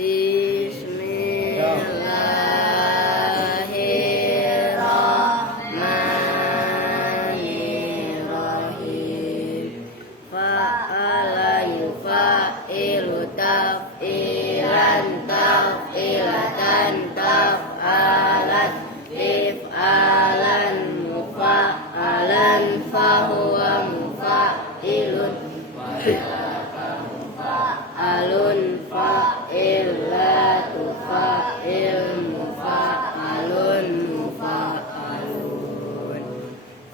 Bismillahirrahmanirrahim. Fa'ala yufa'ilu taf'ilan taf'ilatan taf'alan tif'alan mufa'alan fahuwa mufa'ilun alun fa'ilatu fa'il mufa'alun mufa'alun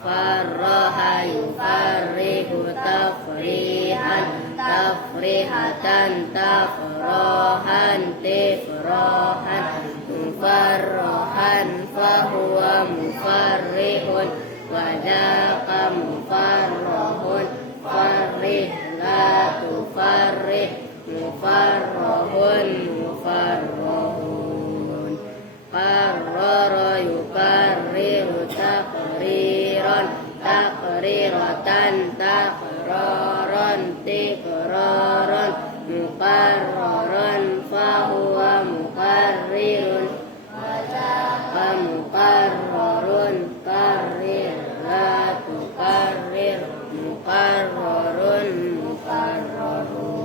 farraha yufarrihu tafrihan tafrihatan tafrohan tifrohan mufarrohan fahuwa mufarrihun wadaka mufarrohun farrih la tufarrih mufarrohun mufarrohun qarrara yukarriru takriran takriratan takraran tikraran mukarraran fahuwa mukarrirun wadaka mukarrarun karrir la tukarrir mukarrarun mukarrarun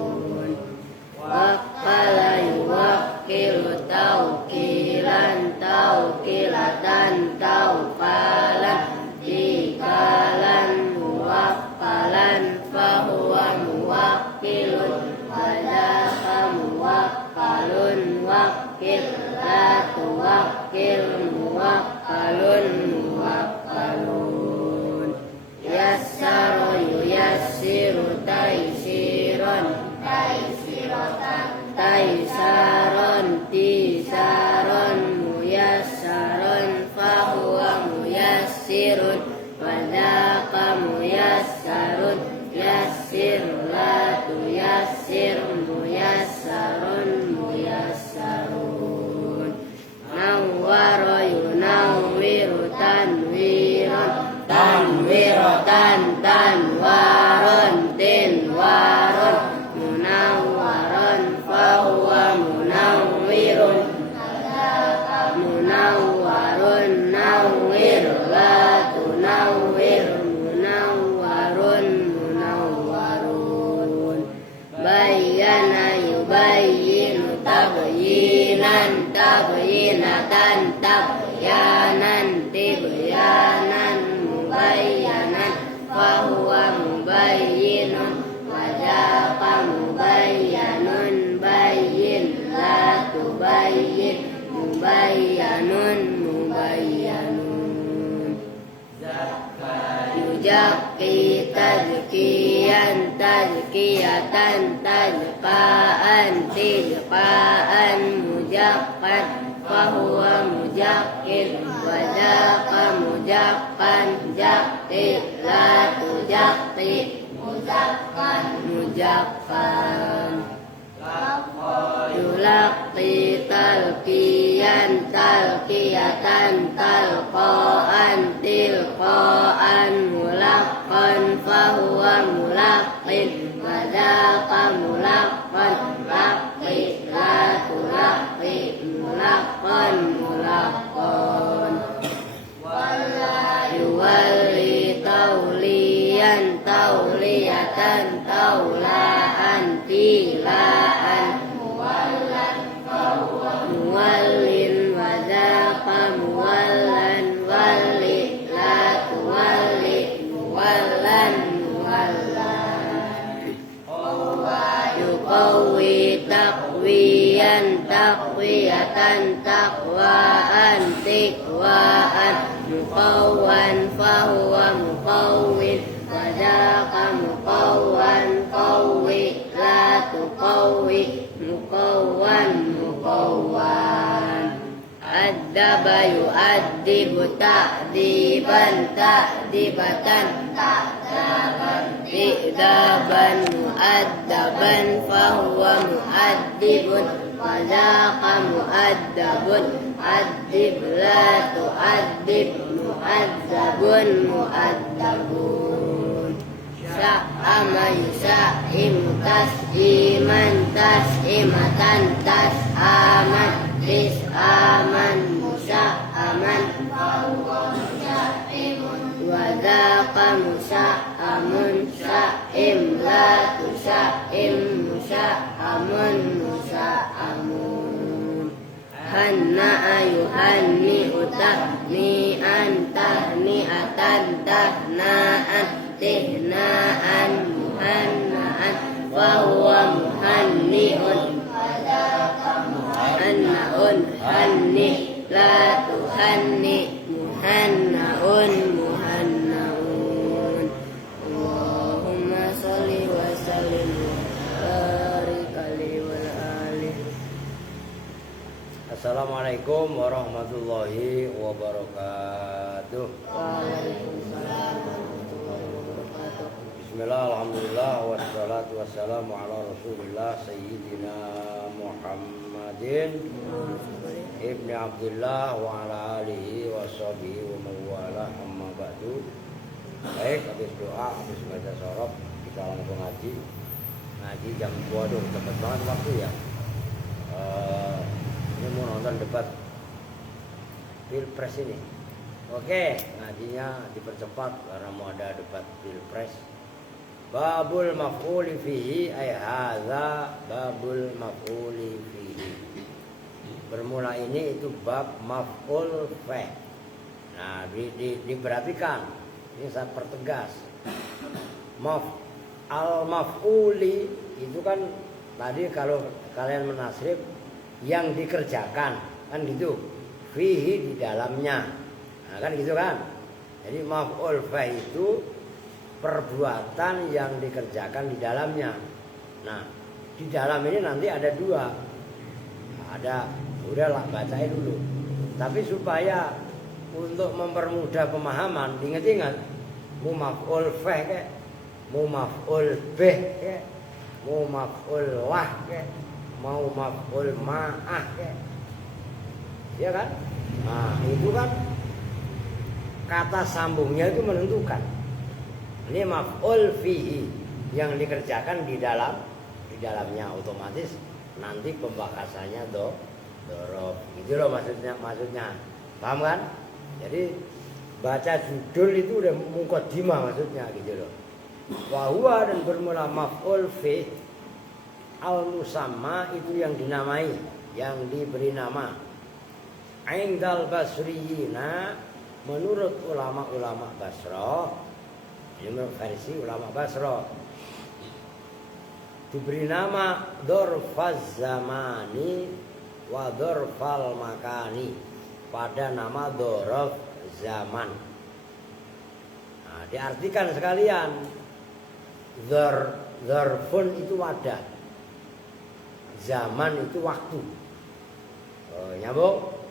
wakkala yuwakkilu tawkilan tawkilatan tawkalan tikalan muwakkalan fahuwa muwakkilun wadaka muwakkalun wakkil la tuwakkil muwakkalun muwakkalun yassara yuyassiru taisiran taisaron tisaron muyassaron fahuwa muyassirun wadaka muyassarun yassir la tuyassir muyassarun muyassarun nawwara yunawwiru tanwiran tanwiratan tanwaron tinwaron munawwaron fahuwa munawwirun munawwarun nawwir la tunawwir munawwarun munawwarun bayyana yubayyinu tabyinan tabyinatan tabyanan tibyanan mubayyanan fahuwa mubayyinun wadaka mubayyanun bayyin la tubayyin mubayyanun mubayyanun yujaqi tazkiyan tazkiyatan tazqaan tizqaan mujaqqan fahuwa mujaqqin wadaka mujaqqan jaqqi la tujaqqi mujaqqan mujaqqan yulaqi talqiyan talqiyatan talqaan tilqaan mulaqqan fahuwa mulaqqin wadaka mulaqqan laqqi la tulaqqi mulaqqan mulaqqan yuwalli tauliyan tauliyatan taulaan tilaan muwallin wadaka muwallan walli la tuwalli muwallan muwallan yuqawwi taqwiyan taqwiyatan taqwaan tiqwaan muqawwan fahuwa muqawwin wadaka muqawwan qawwi la tuqawwi muqawwan muqawwan addaba yu'addibu ta'diban ta'dibatan ta'daban i'daban mu'addaban fahuwa mu'addibun wadaka mu'addabun addib la tu'addib mu'addabun mu'addabun sa'ama yusa'im tas'iman tas'imatan tas'a tis'aman musa'aman wadaka musa'amun sa'im la tusa'im musa'amun musa'amun hanna'a yuhanni utahni'an tahni'atan tahna'an tihna'an muhanna'an wahuwa muhanni'un muhanna'un hanni la tuhanni muhanna'un muhanna'un Allahumma sholli wa sallim barik alaihi wa alihi. Assalamualaikum warahmatullahi wabarakatuh. Waalaikumsalam warahmatullahi wabarakatuh. Bismillah, alhamdulillah, wassalatu wassalamu ala rasulillah Sayyidina Muhammadin Ibni Abdullah wa ala alihi wa sahbihi wa mawala amma ba'du. Baik, habis doa, habis baca sorob, kita langsung ngaji. Ngaji jam 2 dong, cepet banget waktu ya. Ini mau nonton debat Pilpres ini. Oke, ngajinya dipercepat karena mau ada debat Pilpres. Babul maf'uli fihi ay hadza babul maf'uli fihi. Bermula ini itu bab maf'ul fi. Nah, diperhatikan. Ini saya pertegas. Al-maf'uli itu kan tadi kalau kalian menasrif yang dikerjakan kan gitu. Fihi di dalamnya. Nah, kan gitu kan. Jadi maf'ul fi itu perbuatan yang dikerjakan di dalamnya. Nah, di dalam ini nanti ada dua. Ada, udahlah bacain dulu. Tapi supaya untuk mempermudah pemahaman, ingat-ingat, mu maf'ul fa ke, mu maf'ul bih ke, mu maf'ul wah ke, mau maf'ul ma'ah ke. Ya kan? Nah, itu kan kata sambungnya itu menentukan. Ini maf'ul fihi yang dikerjakan di dalamnya, otomatis nanti pembahasannya dorob. Gitu loh maksudnya. Paham kan? Jadi baca judul itu udah muqaddimah maksudnya gitu loh. Wa huwa dan bermula maf'ul fi al-musamma itu yang dinamai, yang diberi nama. Indal basriyina menurut ulama-ulama Basrah. Ini versi ulama Basra diberi nama dorfaz zamani wa dorfal makani, pada nama dorof zaman. Nah, diartikan sekalian, dorfun itu wadah, zaman itu waktu. Nyambung?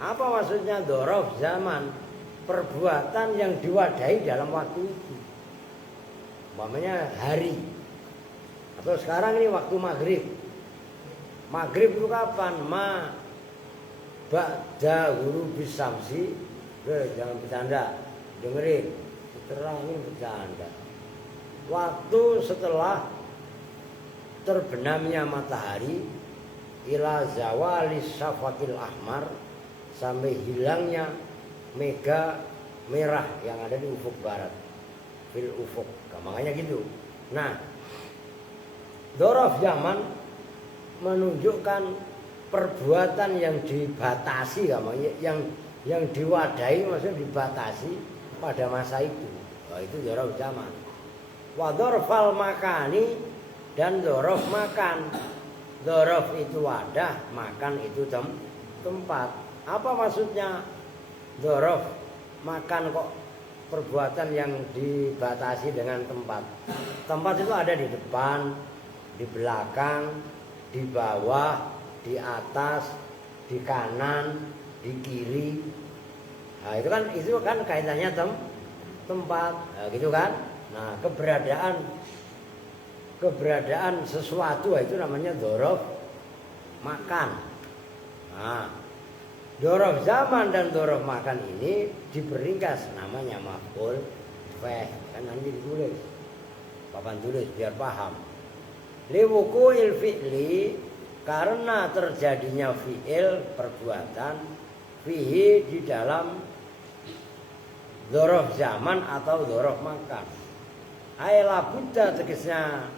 Apa maksudnya dorof zaman? Perbuatan yang diwadahi dalam waktu itu. Umpamanya hari. Atau sekarang ini waktu maghrib. Maghrib itu kapan? Ba'da ghurubis syamsi. Jangan bercanda. Dengerin. Terangin bercanda. Waktu setelah terbenamnya matahari ila zawalis syafaqil ahmar, sampai hilangnya mega merah yang ada di ufuk barat, fil ufuk, makanya gitu. Nah, dorof zaman menunjukkan perbuatan yang dibatasi, yang diwadahi, maksudnya dibatasi pada masa itu. Wah, itu dorof zaman. Wa dorfal makani dan dorof makan. Dorof itu wadah, makan itu tempat. Apa maksudnya? Dorof makan kok perbuatan yang dibatasi dengan tempat. Tempat itu ada di depan, di belakang, di bawah, di atas, di kanan, di kiri. Nah, itu kan kaitannya tempat, nah, gitu kan? Nah, keberadaan sesuatu itu namanya dorof makan. Nah, dorof zaman dan dorof makan ini diperingkas namanya maf'ul fi. Kan nanti ditulis, papan tulis biar paham. Liwuku'il fi'li, karena terjadinya fi'il perbuatan fihi di dalam dzaraf zaman atau dzaraf makan. Ai la budda tegasnya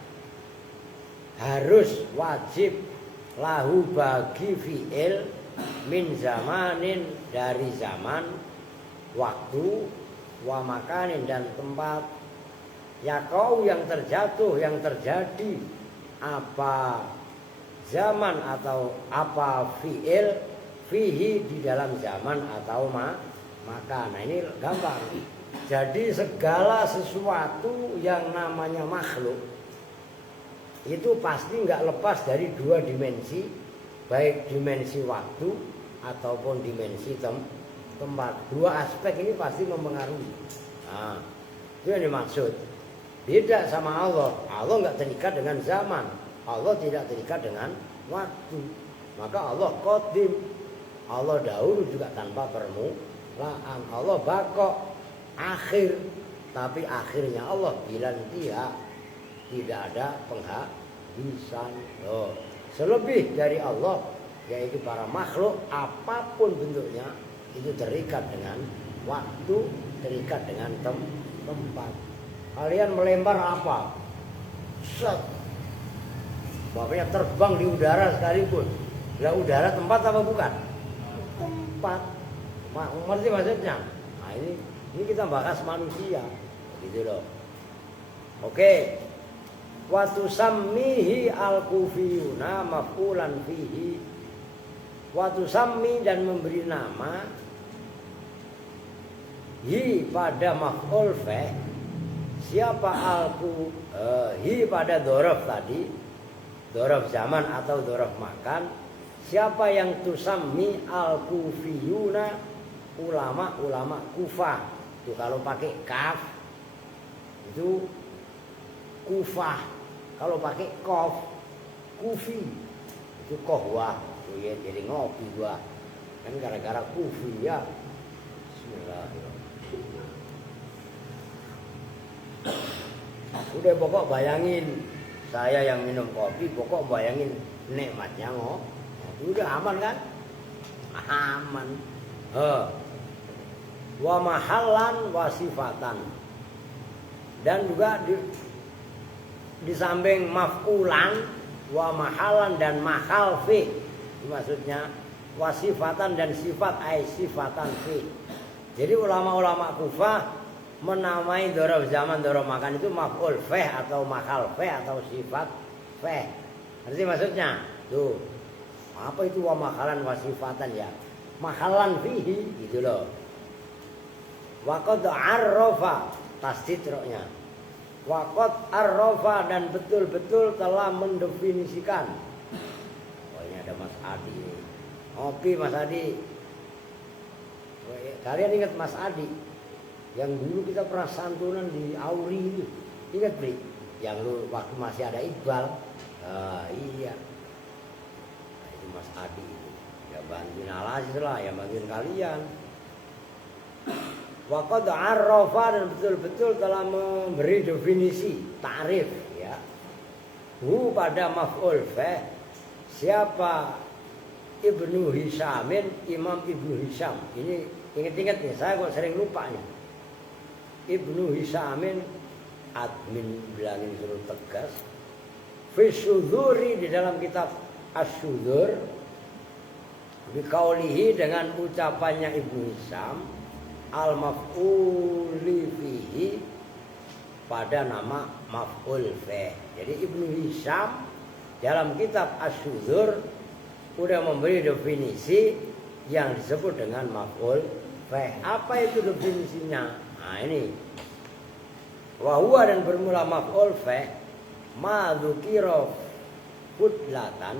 harus wajib lahu bagi fi'il min zamanin dari zaman, waktu, wa makanin dan tempat. Ya kau yang terjatuh, yang terjadi apa zaman atau apa fi'il fihi di dalam zaman atau maka. Nah ini gampang. Jadi segala sesuatu yang namanya makhluk itu pasti nggak lepas dari dua dimensi, baik dimensi waktu ataupun dimensi tempat. Dua aspek ini pasti mempengaruhi. Nah, itu yang dimaksud. Beda sama Allah. Allah nggak terikat dengan zaman. Allah tidak terikat dengan waktu. Maka Allah qadim. Allah dahulu juga tanpa permulaan. Allah baqo akhir. Tapi akhirnya Allah bilang dia tidak ada penghabisan. Loh. Selebih dari Allah, yaitu para makhluk apapun bentuknya itu terikat dengan waktu, terikat dengan tempat. Kalian melempar apa? Set. Bapaknya terbang di udara sekalipun. Lah udara tempat apa bukan? Tempat. Ngerti maksudnya? Nah ini kita bahas manusia, gitu loh. Oke. Wa tusammihi al-kufiyuna maf'ulan fihi. Wa tusammi dan memberi nama hi pada maf'ul fa. Siapa hi pada dzaraf tadi, dzaraf zaman atau dzaraf makan. Siapa yang tusammi al-kufiyuna, ulama-ulama Kufah. Itu kalau pakai kaf itu Kufah. Kalau pakai qaf kufi. Itu kohwah. Itu ya jadi ngopi gua. Kan gara-gara kufi ya. Bismillahirrahmanirrahim. Udah pokok bayangin saya yang minum kopi, pokok bayangin nikmatnya ngopi. Udah aman kan? Aman. Wa mahallan wa sifatan. Dan juga di samping maf'ulan wa mahalan dan mahal fi, maksudnya wasifatan dan sifat ai sifatan fi. Jadi ulama-ulama Kufah menamai dzaraf zaman dzaraf makan itu maf'ul fi atau mahal fi atau sifat fi. Ngerti maksudnya? Tuh. Apa itu wa mahalan wasifatan ya? Mahalan fihi gitu loh. Wa qad arrafa tasdid roknya. Waqat arrofa dan betul-betul telah mendefinisikan. Oh ini ada Mas Adi. Oke Mas Adi. Kalian ingat Mas Adi? Yang dulu kita pernah santunan di Auri itu. Ingat Bri? Yang lu waktu masih ada Iqbal. Iya. Nah, itu Mas Adi. Ya bantuin Al-Aziz lah, ya bantuin kalian. Waqad arrafa dan betul-betul telah memberi definisi, ta'rif ya. Hu pada maf'ul fa. Siapa? Ibnu Hisamin, Imam Ibnu Hisam. Ini ingat-ingat nih, saya kok sering lupa nih. Ibnu Hisamin admin bilangin suruh tegas. Fi syudhuri di dalam kitab Asy-Syudhur biqaulihi dengan ucapannya Ibnu Hisam al-maf'uli fihi pada nama maf'ul fa. Jadi Ibnu Hisam dalam kitab Asy-Syudhur udah memberi definisi yang disebut dengan maf'ul fa. Apa itu definisinya? Nah ini. Wa huwa dan bermula maf'ul fa ma dzukira fudlatan,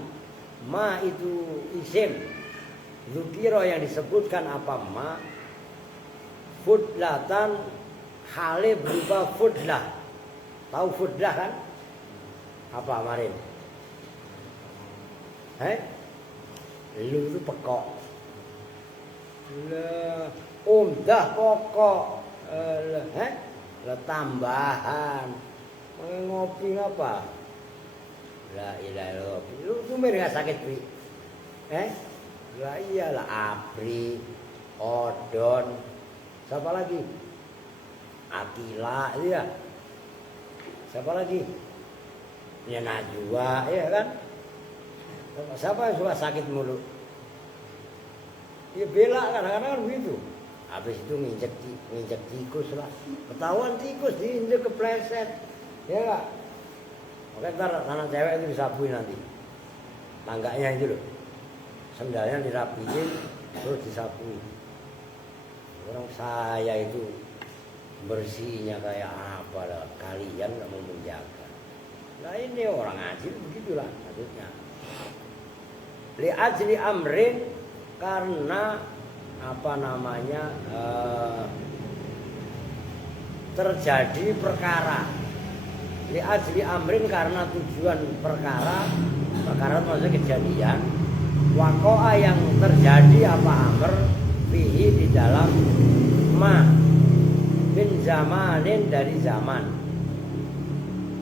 ma itu isim. Dzukira yang disebutkan apa ma, fudlatan hale berupa fudlah. Tahu fudlah kan? Apa kemarin? Lu itu pekok. Umdah pokok. Tambahan. Ngopi apa? La ilaha illallah. Lu tumir nggak sakit Pri? Lah iyalah Apri, Odon, siapa lagi? Atila, iya. Siapa lagi? Ya Najwa, iya kan? Siapa yang suka sakit mulu? Ya Bella kadang-kadang kan begitu. Habis itu nginjek tikus lah. Ketahuan tikus diinjek kepleset. Ya enggak? Oke, ntar anak cewek itu disapuin nanti. Tangganya itu loh. Sendalnya dirapiin terus disapuin. Orang saya itu bersihnya kayak apa lah. Kalian nggak mau menjaga. Nah ini orang ngaji begitulah maksudnya. Li'ajli amrin karena apa namanya terjadi perkara. Li'ajli amrin karena tujuan perkara maksudnya kejadian. Wakoa yang terjadi apa amr fihi di dalam ma min zamanin dari zaman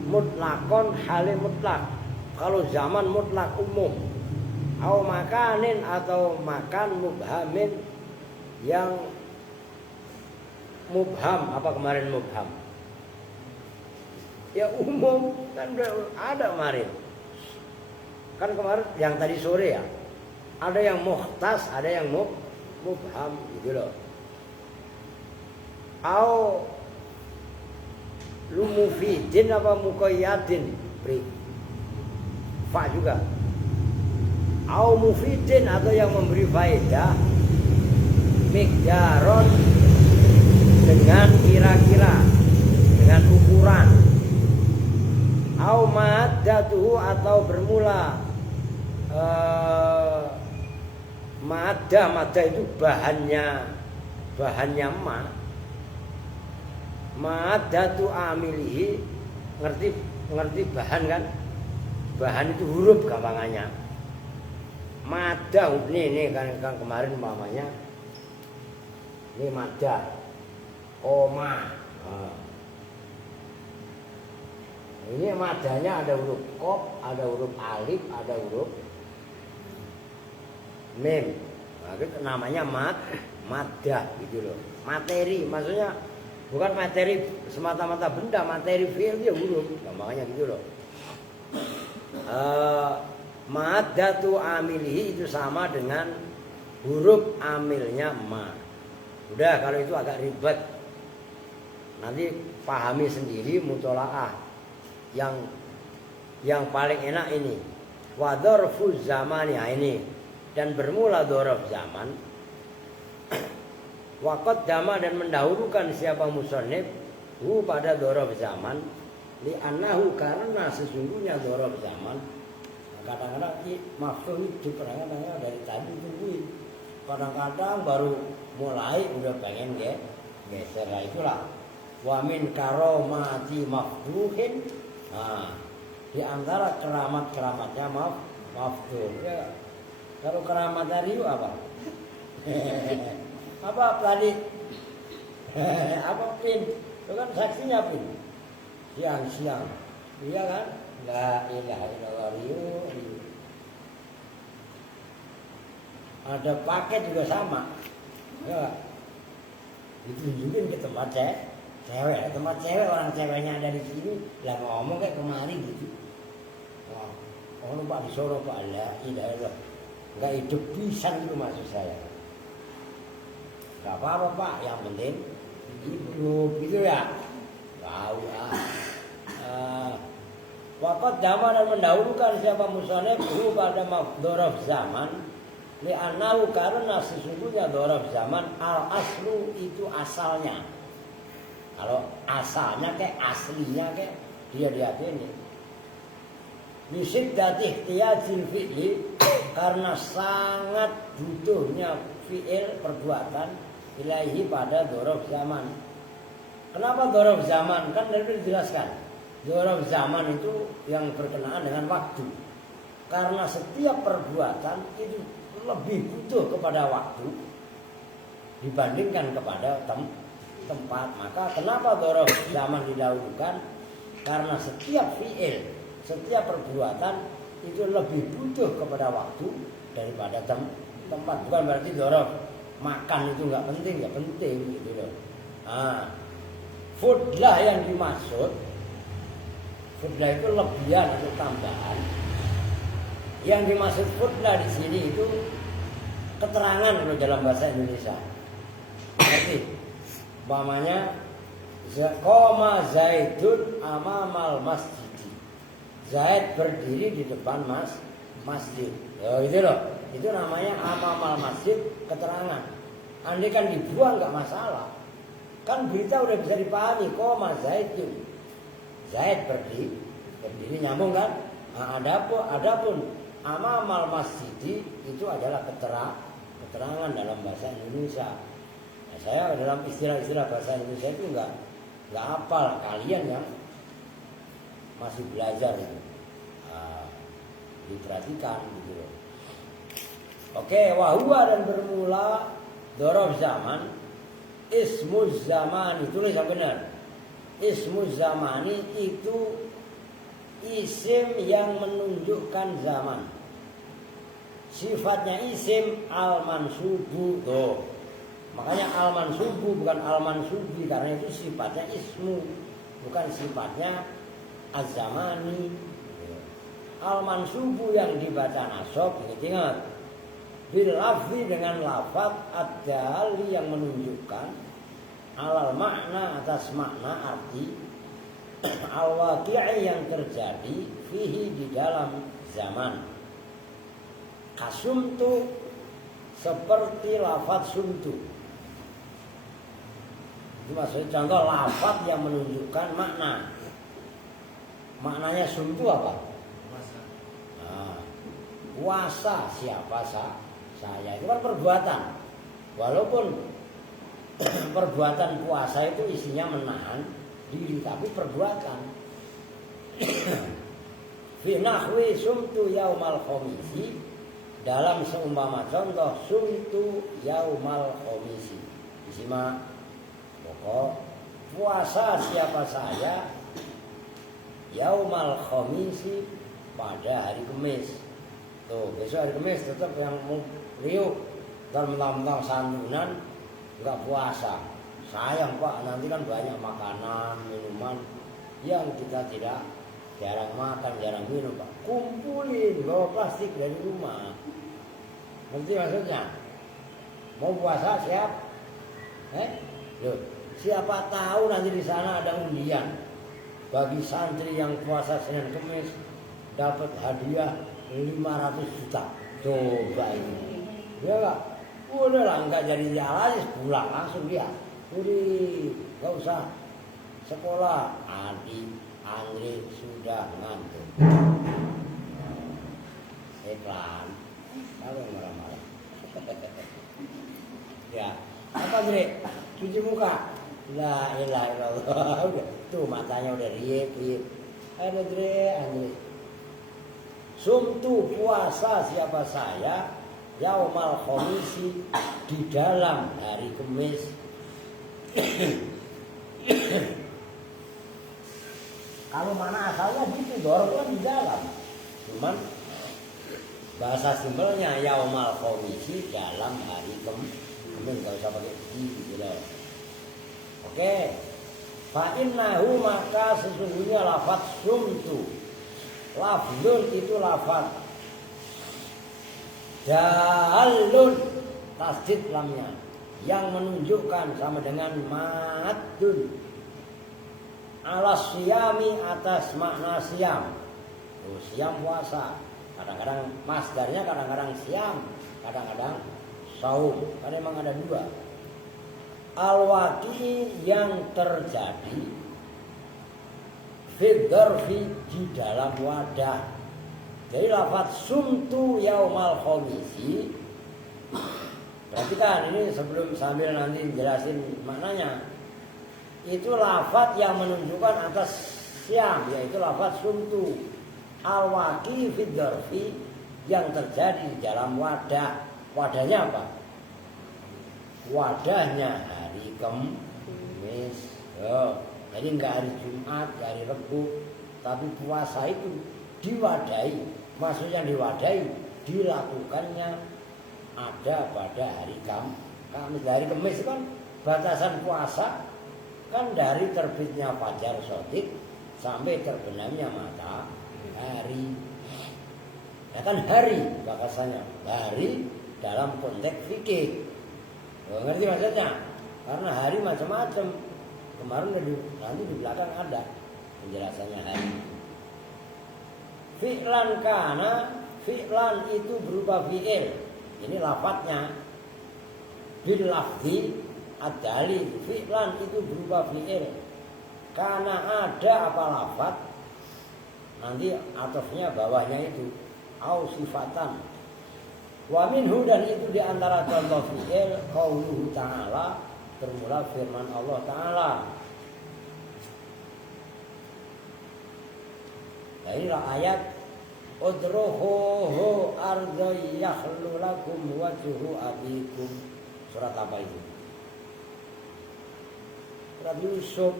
mutlakon halim mutlak. Kalau zaman mutlak umum au makanin atau makan mubhamin yang mubham. Apa kemarin mubham? Ya umum kan ada kemarin. Kan kemarin yang tadi sore ya. Ada yang mukhtas, ada yang mubham gitu loh. Au lu mufidin apa muqayyadin? Pri. Fa juga. Au mufidin atau yang memberi faedah mikdaron dengan kira-kira, dengan ukuran. Au maddatuhu atau bermula madda itu bahannya ma. Maddatu amilihi, ngerti bahan kan? Bahan itu huruf gampangannya. Madda ini kan kemarin mamanya. Ini madda. Koma. Ini madanya ada huruf qaf, ada huruf alif, ada huruf mim. Nah, itu namanya madda gitu loh. Materi maksudnya bukan materi semata-mata benda, materi fi'il dia huruf. Makanya gitu loh. Maddatu amilihi itu sama dengan huruf amilnya ma. Udah kalau itu agak ribet. Nanti pahami sendiri mutolaah. Yang paling enak ini wa dzarfu zaman ya ini, dan bermula dzarf zaman wa qaddama dan mendahulukan siapa musannif hu pada dzarf zaman li annahu karena sesungguhnya dzarf zaman kadang-kadang mafhum itu kadang-kadang dari tadi tungguin, kadang-kadang baru mulai udah pengen geser lah. Itulah wa min karomati mafduhin. Nah, di antara keramat-keramatnya mafduh. Ya, kalau keramat dari itu apa? Apa tadi? Apa pin? Itu kan saksinya pin. Siang-siang. Iya kan? La ilaha illallah. Ada paket juga sama. Ya. Ditunjukin ke tempat cewek, tempat cewek, orang ceweknya ada di sini, lah ngomong kayak kemari gitu. Wah, oh Pak disuruh Pak, la ilaha illallah. Enggak hidup pisan itu maksud saya. Enggak apa-apa Pak, yang penting hidup gitu ya. Tahu Waqad jama dan mendahulukan siapa musannif pada dzarf zaman li annahu karena sesungguhnya dzarf zaman al aslu itu asalnya. Kalau asalnya kayak aslinya kayak dia ini. Bisidati ihtiyajil fi'li, karena sangat butuhnya fi'il perbuatan ilahi pada dzarf zaman. Kenapa dzarf zaman? Kan tadi dijelaskan. Dzarf zaman itu yang berkenaan dengan waktu. Karena setiap perbuatan itu lebih butuh kepada waktu dibandingkan kepada tempat. Maka kenapa dzarf zaman didahulukan? Karena setiap fi'il, setiap perbuatan itu lebih butuh kepada waktu daripada tempat. Bukan berarti dorong makan itu nggak penting gitu loh. Nah, fudlah yang dimaksud, fudlah itu lebihan atau tambahan. Yang dimaksud fudlah di sini itu keterangan loh dalam bahasa Indonesia. Berarti, umpamanya qoma Zaidun amamal masjid. Zaid berdiri di depan masjid. Oh, itu loh. Itu namanya amamal masjid, keterangan. Andai kan dibuang nggak masalah. Kan berita udah bisa dipahami. Qoma Zaidun. Zaid berdiri nyambung kan? Nah, adapun amamal masjid itu adalah keterangan dalam bahasa Indonesia. Nah, saya dalam istilah-istilah bahasa Indonesia itu nggak hafal. Kalian yang masih belajar itu diperhatikan gitu loh. Oke, wahwa dan bermula dorof zaman, ismuz zamani, tulis yang benar. Ismuz zamani itu isim yang menunjukkan zaman. Sifatnya isim al-mansubu tuh. Makanya al-mansubu bukan al-mansubi karena itu sifatnya ismu, bukan sifatnya az-zamani. Al-mansubu yang dibaca nasab, ingat bil lafzi dengan lafaz ad-dali yang menunjukkan alal makna atas makna arti al-waqi'i yang terjadi fihi di dalam zaman. Kasumtu seperti lafaz sumtu. Itu maksudnya contoh lafaz yang menunjukkan makna. Maknanya sumtu apa? Puasa siapa saya itu kan perbuatan. Walaupun perbuatan puasa itu isinya menahan diri, tapi perbuatan. Fi nahwi sumtu yaumal khamisi, dalam seumpama contoh sumtu yaumal khamisi. Disimak pokok puasa siapa saya yaumal khamisi pada hari Kamis. Tuh, besok hari Kamis tetap yang riuh dan mentang-mentang santunan nggak puasa. Sayang Pak, nanti kan banyak makanan, minuman yang kita tidak jarang makan, jarang minum Pak. Kumpulin, bawa plastik dari rumah. Ngerti maksudnya? Mau puasa siap? Loh, siapa tahu nanti di sana ada undian bagi santri yang puasa Senin Kamis dapat hadiah 500 juta. Coba ini. Ya enggak? Udah lah, enggak jadi jalan, pulang langsung dia. Udah, enggak usah sekolah. Andri sudah ngantuk. Pelan. Kalau yang marah-marah. Ya, apa Andri? Cuci muka. La ilaha illallah. Tuh matanya udah riep. Ayo Andri. Sumtu puasa siapa saya yaumal khamisi di dalam hari Kamis. Kalau mana asalnya gitu, dorong kan di dalam. Cuman bahasa simpelnya yaumal khamisi dalam hari Kamis. Enggak usah pakai gitu loh. Oke. Fa innahu maka sesungguhnya lafaz sumtu. Lafzun itu lafaz dalun tasdid lamnya yang menunjukkan sama dengan maddun ala siyami atas makna siam. Siam puasa. Kadang-kadang masdarnya kadang-kadang siam, kadang-kadang saum. Karena memang ada dua. Al-waqi yang terjadi fidzarfi di dalam wadah. Jadi lafaz sumtu yaumal khamisi. Perhatikan ini sebelum sambil nanti jelasin maknanya. Itu lafaz yang menunjukkan atas siam, yaitu lafaz sumtu. Al-waqi fidzarfi yang terjadi di dalam wadah. Wadahnya apa? Wadahnya hari Kamis. Jadi enggak hari Jumat, hari Rebu, tapi puasa itu diwadahi, maksudnya diwadahi dilakukannya ada pada hari Kamis. Hari Kamis kan batasan puasa kan dari terbitnya fajar shadiq sampai terbenamnya matahari. Ya kan hari batasannya, hari dalam konteks fikih. Ngerti maksudnya? Karena hari macam-macam. Kemarin nanti di belakang ada penjelasannya hari. Fi'lan kana, fi'lan itu berupa fi'il. Ini lafadznya. Bil lafzi ad-dalil. Fi'lan itu berupa fi'il. Karena ada apa lafadz, nanti atofnya bawahnya itu au sifatan. Wa minhu, dan itu diantara contoh fi'il qauluhu ta'ala, bermula firman Allah Ta'ala. Nah, inilah ayat udruhu arda yakhlu lakum wajhu abikum. Surat apa itu? Surat Yusuf.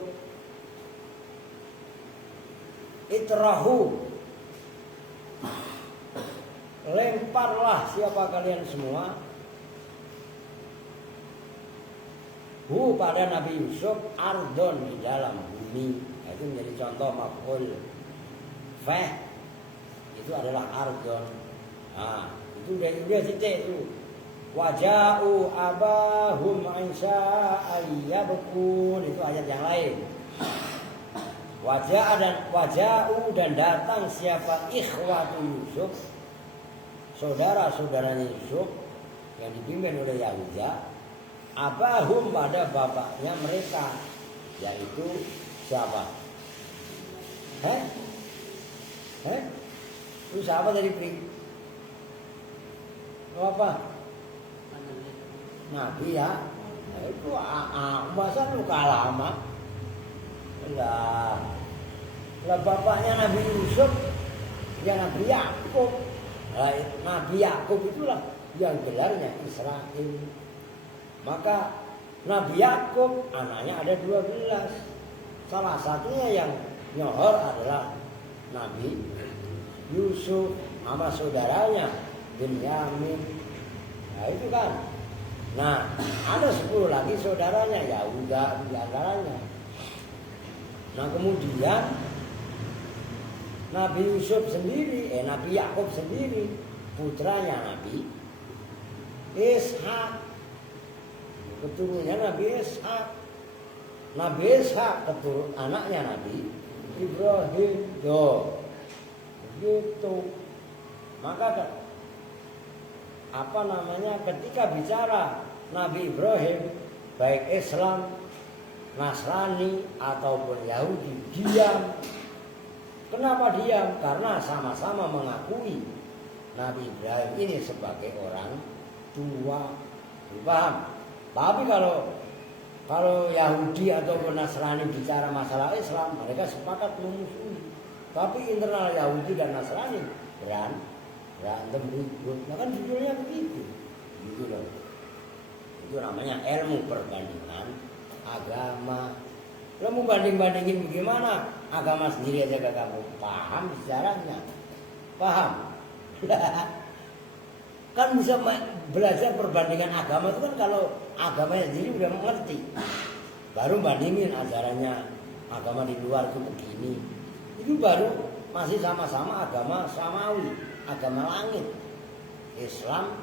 Itrahu, lemparlah siapa kalian semua hu pada Nabi Yusuf ardon, di dalam bumi. Nah, itu menjadi contoh maf'ul fa'il, itu adalah ardon. Nah, itu udah titik itu. Waja'u abahum insya ayyabkun, itu ayat yang lain. Waja'u dan datang siapa ikhwatu Yusuf, saudara-saudaranya Yusuf yang dipimpin oleh Yahuda, abahum pada bapaknya mereka, yaitu siapa? Itu siapa tadi Pri? Apa? Nabi ya? Nah, itu masa lu kalah lama? Lah bapaknya Nabi Yusuf ya Nabi Yakub. Nah, Nabi Yakub itulah yang gelarnya Israel. Maka Nabi Yakub anaknya ada 12. Salah satunya yang nyohor adalah Nabi Yusuf sama saudaranya Binyamin. Nah itu kan. Nah ada 10 lagi saudaranya, Yahuda di antaranya. Nah kemudian Nabi Yusuf sendiri, Nabi Yakub sendiri, putranya Nabi Ishak, keturunannya Nabi Ishak. Nabi Ishak keturun anaknya Nabi Ibrahim. Yo, begitu. Maka ketika bicara Nabi Ibrahim, baik Islam, Nasrani ataupun Yahudi, diam. Kenapa diam? Karena sama-sama mengakui Nabi Ibrahim ini sebagai orang tua. Paham? Tapi kalau Yahudi ataupun Nasrani bicara masalah Islam, mereka sepakat memusuhi. Tapi internal Yahudi dan Nasrani berantem ribut. Nah kan judulnya begitu. Gitu loh. Itu namanya ilmu perbandingan agama. Lo mau banding-bandingin bagaimana? Agama sendiri aja gak kamu paham sejarahnya. Paham? Kan bisa belajar perbandingan agama itu kan kalau agamanya sendiri udah mengerti. Baru bandingin ajarannya agama di luar itu begini. Itu baru masih sama-sama agama samawi, agama langit. Islam,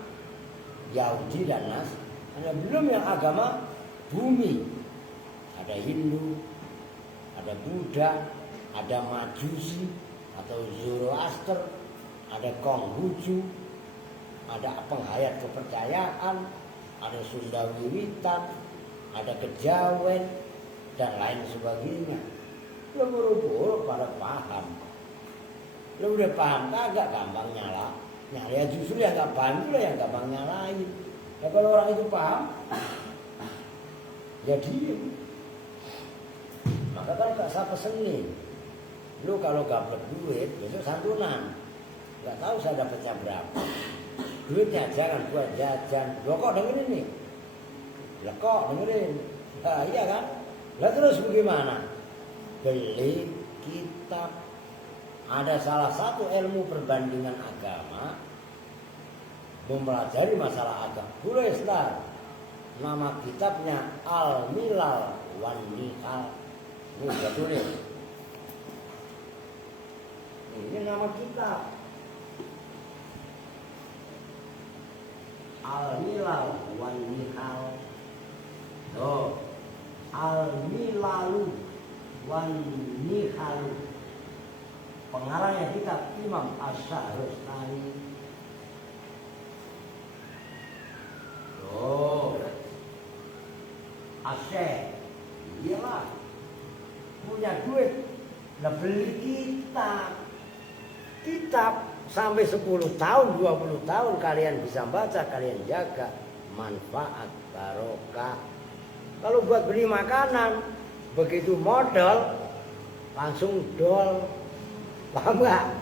Yahudi dan Nasrani. Ada belum yang agama bumi. Ada Hindu, ada Buddha, ada Majusi atau Zoroaster, ada Konghucu, ada penghayat kepercayaan, ada Sunda Wiwitan, ada Kejawen dan lain sebagainya. Lo buru-buru pada paham. Lo udah paham kagak gampang nyala. Ya justru yang gak paham itu yang gampang nyalain. Ya kalau orang itu paham, ya diem. Maka kan gak usah pesenin. Lu kalau gablek duit, besok santunan. Gak tahu saya dapatnya berapa. Duitnya jangan buat jajan. Lo kok dengerin nih? Lah kok dengerin? Nah, iya kan? Lah terus bagaimana? Beli kitab. ada salah satu ilmu perbandingan agama, mempelajari masalah agama, tulislah nama kitabnya Al-Milal wan Nihal. Ini udah tulis. Ini nama kitab Al-Milal wan Nihal. Oh, Al-Milalu wan Nihalu. Pengarangnya kitab Imam Asy-Syahrastani. Oh, Asyik, iyalah, punya duit, nah beli kitab sampai 10 tahun, 20 tahun kalian bisa baca, kalian jaga, manfaat barokah. Kalau buat beli makanan, begitu modal langsung dol. Paham gak?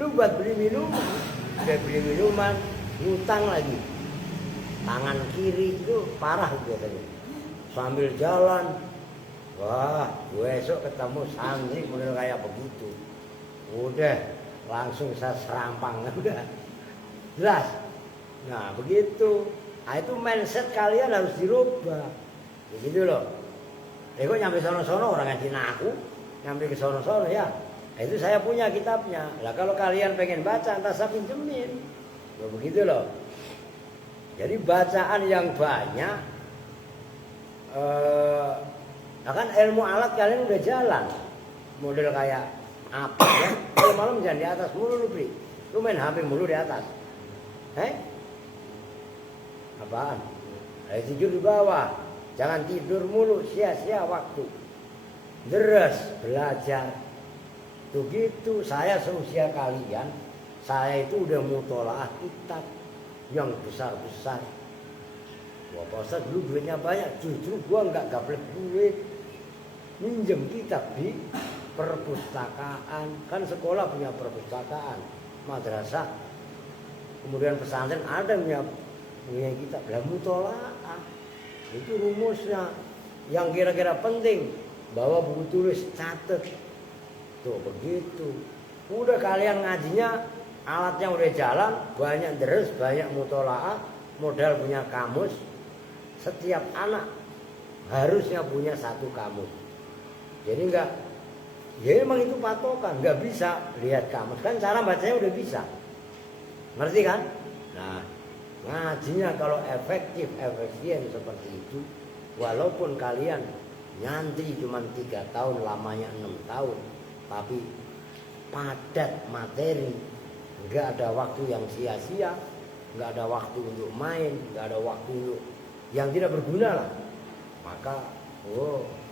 Lu buat beli minuman, ngutang lagi. Tangan kiri itu parah biasanya. Sambil jalan, wah, besok ketemu santri model kayak begitu. Udah, langsung saya serampang, udah. Jelas? Nah, begitu. Nah, itu mindset kalian harus dirubah. Begitu loh. Kok nyampe sono-sono orang ngaji aku, nyampe ke sono-sono ya. Itu saya punya kitabnya. Lah kalau kalian pengen baca, entah saya pinjemin. Loh, begitu loh. Jadi bacaan yang banyak, kan ilmu alat kalian udah jalan. Model kayak apa ya? Kalau malam jangan di atas mulu lu, Pri. Lu main HP mulu di atas. Apaan? Tidur di bawah. Jangan tidur mulu, sia-sia waktu. Deres belajar. Tuh gitu, saya seusia kalian, saya itu udah mutolaah kitab yang besar-besar. Wah, Pak Ustaz dulu duitnya banyak, justru gua nggak gablek duit. Minjem kitab di perpustakaan, kan sekolah punya perpustakaan, madrasah, kemudian pesantren ada yang punya kitab. Lah mutolaah itu rumusnya, yang kira-kira penting, bawa buku tulis, catet. Tuh begitu. Udah kalian ngajinya, alatnya udah jalan, banyak deres, banyak mutolaah, modal punya kamus. Setiap anak harusnya punya satu kamus. Jadi enggak, ya emang itu patokan, enggak bisa lihat kamus. Kan cara bacanya udah bisa. Ngerti kan? Nah, ngajinya kalau efisien seperti itu, walaupun kalian nyantri cuma 3 tahun, lamanya 6 tahun, tapi padat materi, nggak ada waktu yang sia-sia, nggak ada waktu untuk main, nggak ada waktu untuk yang tidak berguna lah, maka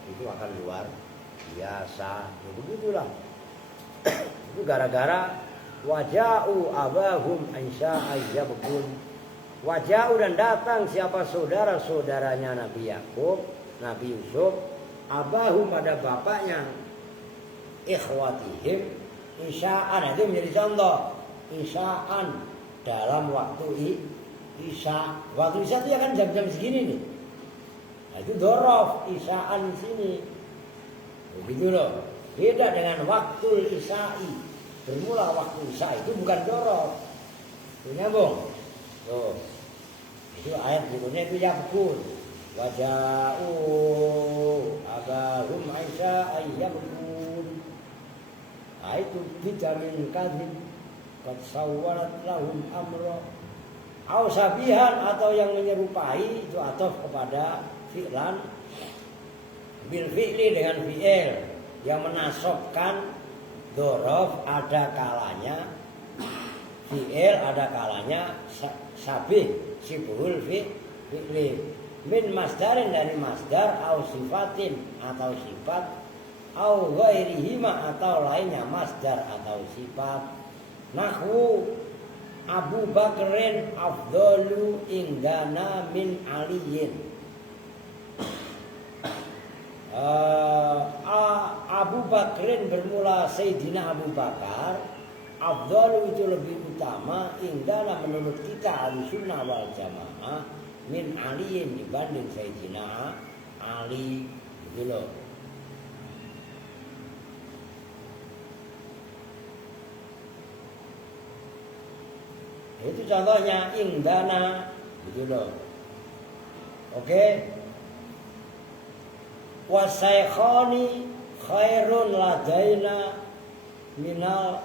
itu akan luar biasa. Ya, begitulah. Itu gara-gara waja'u abahum ansya ayyabun. Waja'u dan datang siapa saudara-saudaranya Nabi Yakub, Nabi Yusuf, abahum pada bapaknya, ikhwatihim isya'an. Itu menjadi contoh. Isya'an dalam waktu isya. Waktu isya itu ya kan jam-jam segini nih. Nah, itu dorof isya'an di sini. Begitu loh. Beda dengan waktu isya'i. Bermula waktu isya itu bukan dorof. Itu nyambung. Tuh. Itu ayat berikutnya itu yabkun. Waja'u abahum isya'a yabkun. Nah, itu bijamin kadhib qad sawwarat lahum amra. Au sabihan, atau yang menyerupai, itu atau kepada fi'lan bil fi'li dengan fi'il yang menasobkan dzaraf ada kalanya, fi'il ada kalanya sabih sibhul fi'li min masdarin dari masdar au sifatin atau sifat au ghairihima atau lainnya masdar atau sifat. Nahwu Abu Bakrin afdalu indana min aliyin. Abu Bakrin bermula Sayyidina Abu Bakar, afdalu itu lebih utama indana menurut kita Ahlussunnah wal Jamaah min aliyin dibanding Sayyidina Ali. Gitu loh. Itu contohnya indana, gitu loh. Oke. Wasaikhoni khairun ladaina minal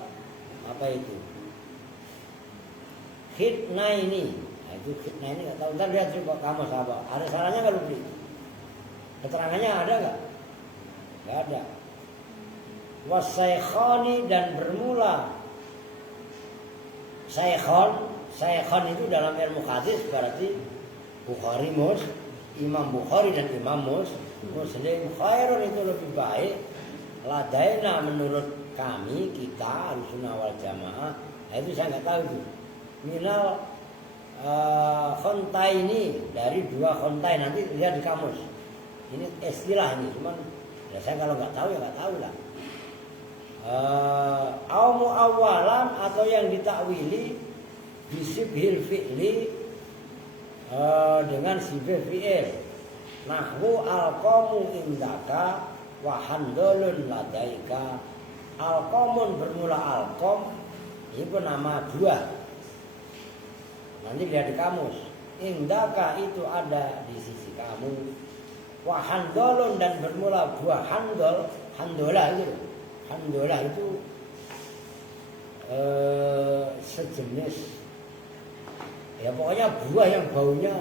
apa itu? Khitnaini. Nah, itu khitnaini enggak tahu. Entar lihat coba kamu sahabat. Ada salahnya enggak lu beli? Keterangannya ada enggak? Enggak ada. Wasaikhoni dan bermula Saikhon itu dalam ilmu hadis berarti Bukhari Imam Bukhari dan Imam Muslim. Khairun itu lebih baik. Ladaina menurut kami kita Ahlussunnah wal Jamaah. Nah, itu saya nggak tahu itu. Minal khontai ini dari 2 khontai, nanti lihat di kamus. Ini istilah ini, cuman ya saya kalau nggak tahu ya nggak tahu lah. Au awalan atau yang ditakwili bisibhil fi'li dengan sifat fi'il. Nahwu alqamu indaka wa handalun ladaika. Alqamun bermula alqam itu nama buah. Nanti lihat di kamus. Indaka itu ada di sisi kamu. Wa handalun dan bermula buah handol, handola itu. Handola itu sejenis ya pokoknya buah yang baunya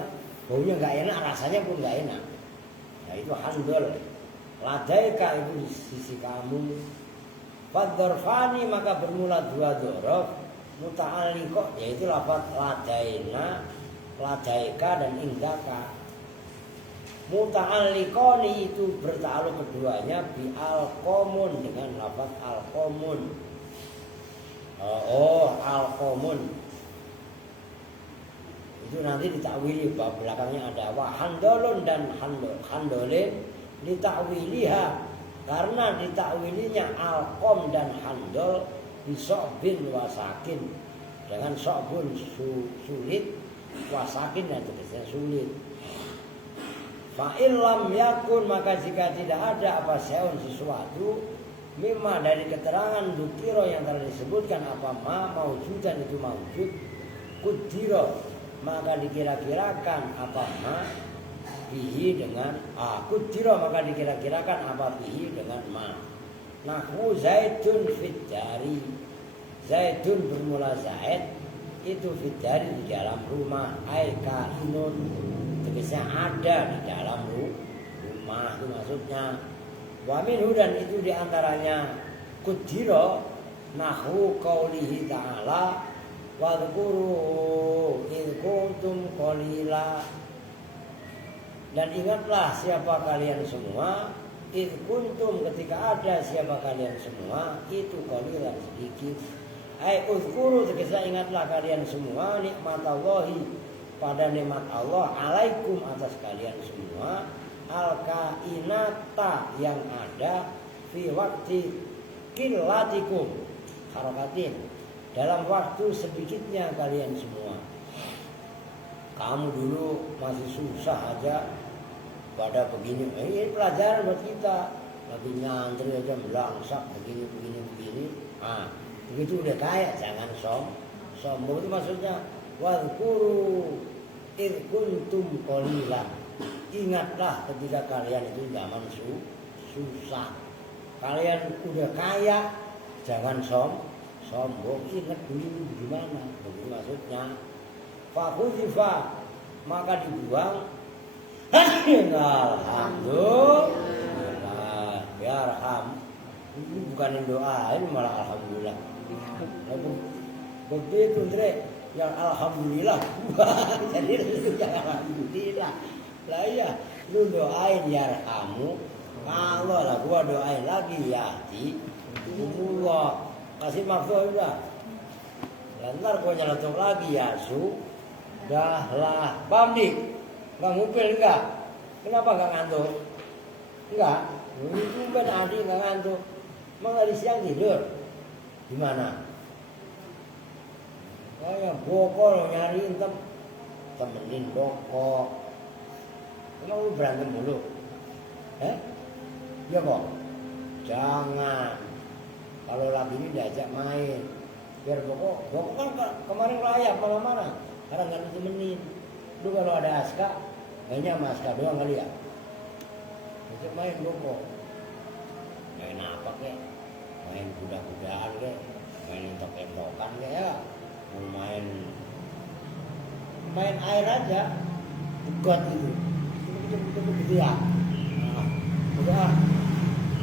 nggak enak, rasanya pun nggak enak. Nah itu handol. Ladaika itu di sisi kamu. Fadzarfani maka bermula 2 dzaraf muta'alliqah yaitu lafaz ladaina, ladaika dan indaka. Muta'alliqani itu bertakluk keduanya bi alqamun dengan lafaz alqamun. Alqamun. Itu nanti ditakwili bab belakangnya ada wa handolun dan handolin ditakwiliha karena ditakwilinya alqam dan handol bisobin wasakin dengan sobun sulit wasakin itu biasanya sulit. Fa'il lam yakun maka jika tidak ada apa seon sesuatu mimma dari keterangan dukiro yang telah disebutkan apa maujudan itu maujud kudiro maka dikira-kirakan apa bihi dengan kudiro maka dikira-kirakan apa bihi dengan ma. Nahwu zaidun fid dari zaidun bermula zaid itu fid dari di dalam rumah ai kainun tegasnya ada di dalam rumah itu maksudnya. Wa minhu dan itu diantaranya kudiro nahwu qaulihi ta'ala wadhkuru id kuntum qalila dan ingatlah siapa kalian semua id kuntum ketika ada siapa kalian semua itu qalilan sedikit. Ai uzkuru tegasnya ingatlah kalian semua nikmatallahi pada nikmat Allah alaikum atas kalian semua al-kainata yang ada fi waktu qillatikum harakatin dalam waktu sedikitnya kalian semua. Kamu dulu masih susah aja pada begini. Ini pelajaran buat kita. Lagi nyantri aja melangsak begini. Begitu udah kaya jangan sombong itu maksudnya. Wadhkuru id kuntum qalilan. Ingatlah ketika kalian itu zaman susah. Kalian udah kaya, jangan sombong. Ingat dulu gimana. Begitu maksudnya. Fakhuzifa maka dibuang. Alhamdulillah. Biarham. Ini bukan doa, ini malah alhamdulillah. Begitu Andre. Yang alhamdulillah jadi lu yang alhamdulillah lah ya lu doain ya kamu kalau lah gua doain lagi ya di Allah kasih maksud udah ntar gua nyeletuk lagi ya dah lah paham nih nggak ngupil enggak kenapa nggak ngantuk enggak itu kan Adi nggak ngantuk emang hari siang tidur gimana? Kayak bokol nyariin temenin bokok. Emang lu berantem dulu? Ya kok? Jangan. Kalau lagi ini diajak main. biar Boko kan kemarin layap mana-mana karena nggak ditemenin. Lu kalau ada Aska kayaknya sama Aska doang kali ya. Besok main Boko, main apa kek, main kuda-kudaan kek, main entok-entokan kek ya, mau main air aja, got gitu, gitu ya. Nah, udah.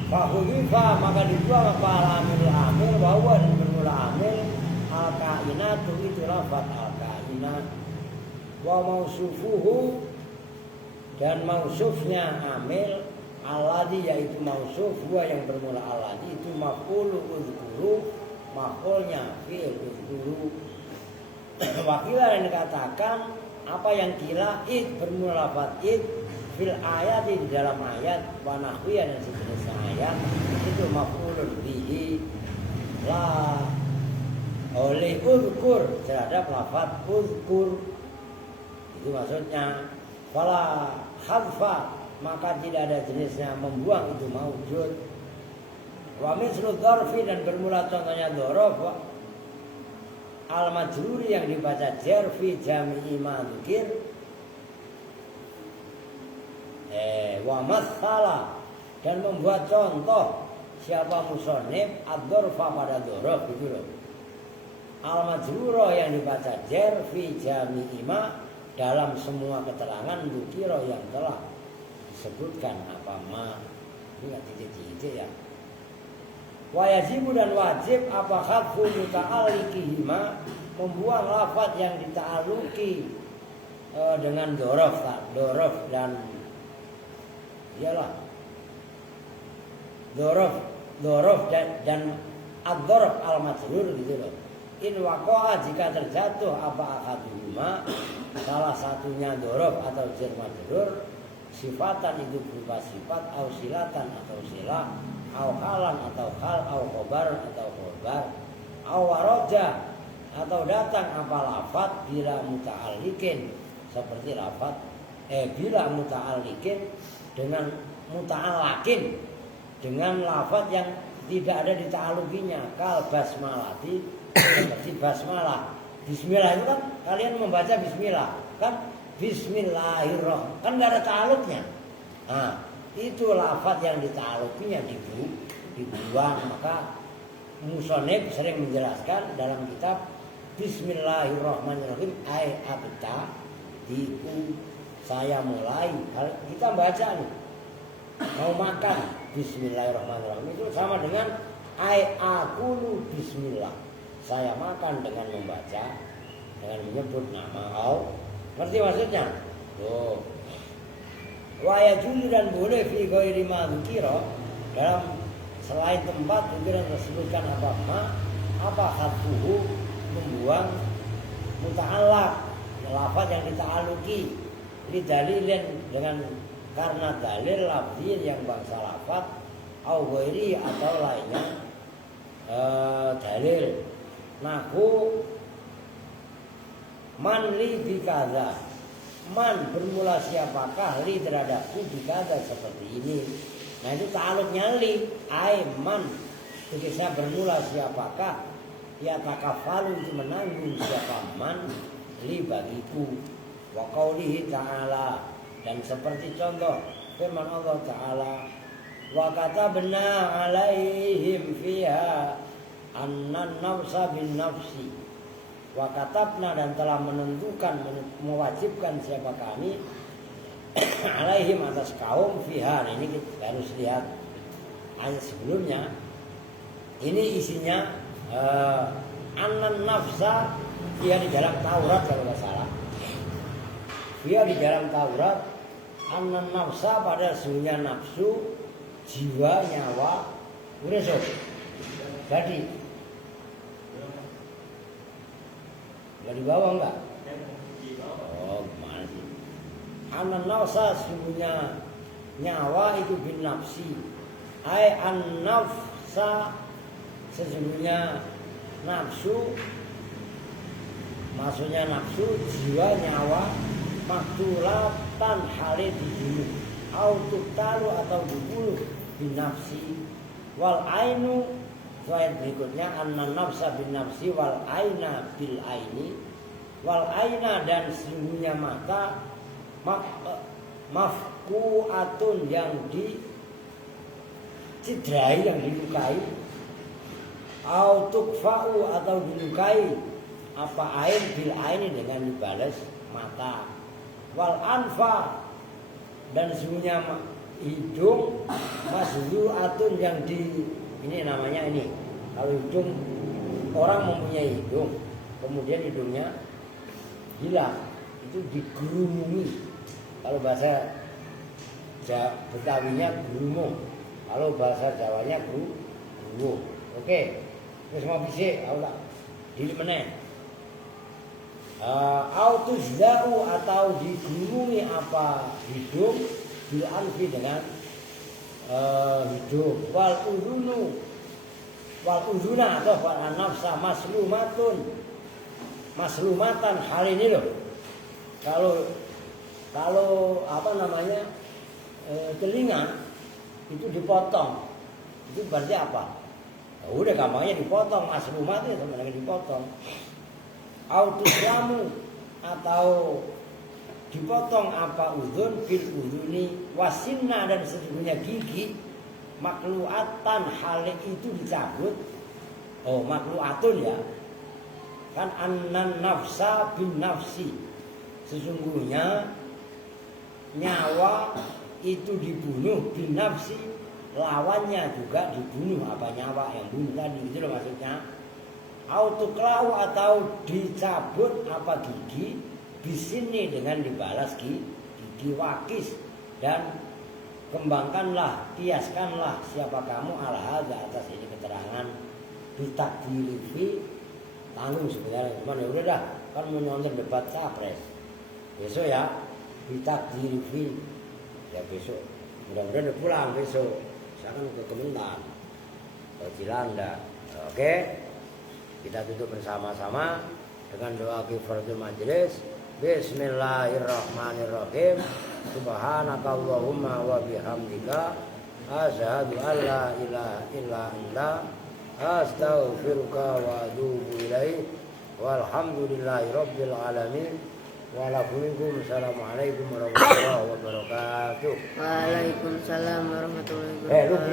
Fahulifa maka dibuang apa amil bahwa dan bermula amil al-kainatu itu lafad al-kainat wa mausufuhu dan mausufnya amil alladhi yaitu mausuf huwa yang bermula alladhi itu maf'ulu uzkuru maf'ulnya fi'il uzkuru. Wakilah yang dikatakan apa yang kila id bermula lafad id fil ayat di dalam ayat wa nahwiyah dan sejenisnya ayat itu maf'ulun bihi la oleh uzkur terhadap lafaz uzkur itu maksudnya fala hadfa maka tidak ada jenisnya membuang itu maujud wa mislu dzarfi dan bermula contohnya dzaraf al majruri yang dibaca jar fi jami'i ma dzikir wa mathala dan membuat contoh siapa musonib ad-dzarfa pada dzaraf gitu loh. Al-majrura yang dibaca jar fi jami'i ma dalam semua keterangan dzikira yang telah disebutkan apa ma ini enggak titik-titik ya. Wa yajibu dan wajib apa khadfu muta'alliqihi ma membuang lafaz yang dita'alluqi dengan dzaraf dan iyalah dzaraf dan ad-dzaraf al-majrur gitu loh. In waqa'a jika terjatuh apa akaduhuma salah satunya dzaraf atau jar majrur sifatan itu berupa sifat au silatan atau silah au halan atau hal au khobar atau khobar au waraja atau datang apa lafaz bila muta'alliqin seperti lafaz bila muta'alliqin dengan muta'alakin dengan lafaz yang tidak ada di ta'alukinya kal basmalati seperti basmalah. Bismillah itu kan kalian membaca bismillah kan bismillahirrahmanirrahim kan nggak ada ta'aluknya. Nah itu lafaz yang di ta'alukinya dibuang. Maka musonib sering menjelaskan dalam kitab bismillahirrahmanirrahim ay abta diku saya mulai kita baca nih mau makan bismillahirrahmanirrahim itu sama dengan ai akulu bismillah saya makan dengan membaca dengan menyebut nama Allah. Ngerti maksudnya? Tuh. Wa yajuzu dan boleh fi ghairi ma dzikira dalam selain tempat yang disebutkan apa hadfuhu membuang muta'allaq lafaz yang dita'alluqi li dalilin dengan karena dalil lafzi yang bangsa lafaz au ghairi atau lainnya dalil naku man li bikaza man bermula siapakah li terhadapku bikaza seperti ini. Nah itu ta'aluknya li ai man tegasnya bermula siapakah ya takafalu itu menanggung siapa man li bagiku wa qaulihi ta'ala dan seperti contoh firman Allah Ta'ala wa katabna alaihim fiha annan nafsa bin nafsi wa katabna dan telah menentukan mewajibkan siapa kami alaihim atas kaum fiha. Nah, ini kita harus lihat ayat sebelumnya ini isinya annan nafsa dia di dalam Taurat kalau tidak salah dia di dalam Taurat annan nafsa pada sesungguhnya nafsu jiwa nyawa udah so jadi nggak dibawa enggak? Oh gimana sih? Anan nafsa sesungguhnya nyawa itu bin nafsi. Ai an nafsa sesungguhnya nafsu maksudnya nafsu jiwa nyawa maktulatan halid dibunuh autuktalu atau dibunuh bin nafsi wal ainu Itu ayat berikutnya, anna nafsa bin nafsi wal aina bil aini, wal aina dan sesungguhnya mata mafkuatun yang dicidrai, yang dilukai, au tukfa'u atau dilukai apa ain bil aini dengan dibalas mata, wal anfa dan sesungguhnya hidung maszu'atun yang ini namanya ini, kalau hidung orang mempunyai hidung kemudian hidungnya hilang, itu digerumungi. Kalau bahasa Betawinya gerumung, kalau bahasa Jawanya gerumung. Oke, terus mau bisik, aku tak diri meneh. Autuzlau atau digerumungi apa hidung bil anfi dengan hidung, wal udhuna atau wal nafsa maslumatan hal ini loh. Kalau apa namanya telinga itu dipotong, itu berarti apa? Ya udah gampangnya dipotong, maslumat itu sama dengan dipotong. Autuslamu atau dipotong apa udhun bil udhuni wasinna dan sesungguhnya gigi makluatan hal itu dicabut. Oh makluatun ya kan, annan nafsa bin nafsi sesungguhnya nyawa itu dibunuh, bin nafsi lawannya juga dibunuh, apa nyawa yang bunuh tadi, itu loh maksudnya. Autuklau atau dicabut apa gigi bisini dengan dibalas gigi wakis, dan kembangkanlah, kiaskanlah siapa kamu ala hadza atas ini keterangan ditakdirifi tanggung sebenarnya. Cuman ya udah dah, kan mau nonton debat capres besok ya, ditakdirifi ya besok, mudah-mudahan udah pulang besok, saya kan ke Kementan, ke Cilanda. Oke, kita tutup bersama-sama dengan doa kifaratul majelis. Bismillahirrahmanirrahim. Subhanakallahumma wa bihamdika asyhadu an la ilaha illa anta astaghfiruka wa atubu ilaik. Walhamdulillahi rabbil alamin. Wassalamualaikum warahmatullahi wabarakatuh. Waalaikumsalam warahmatullahi wabarakatuh.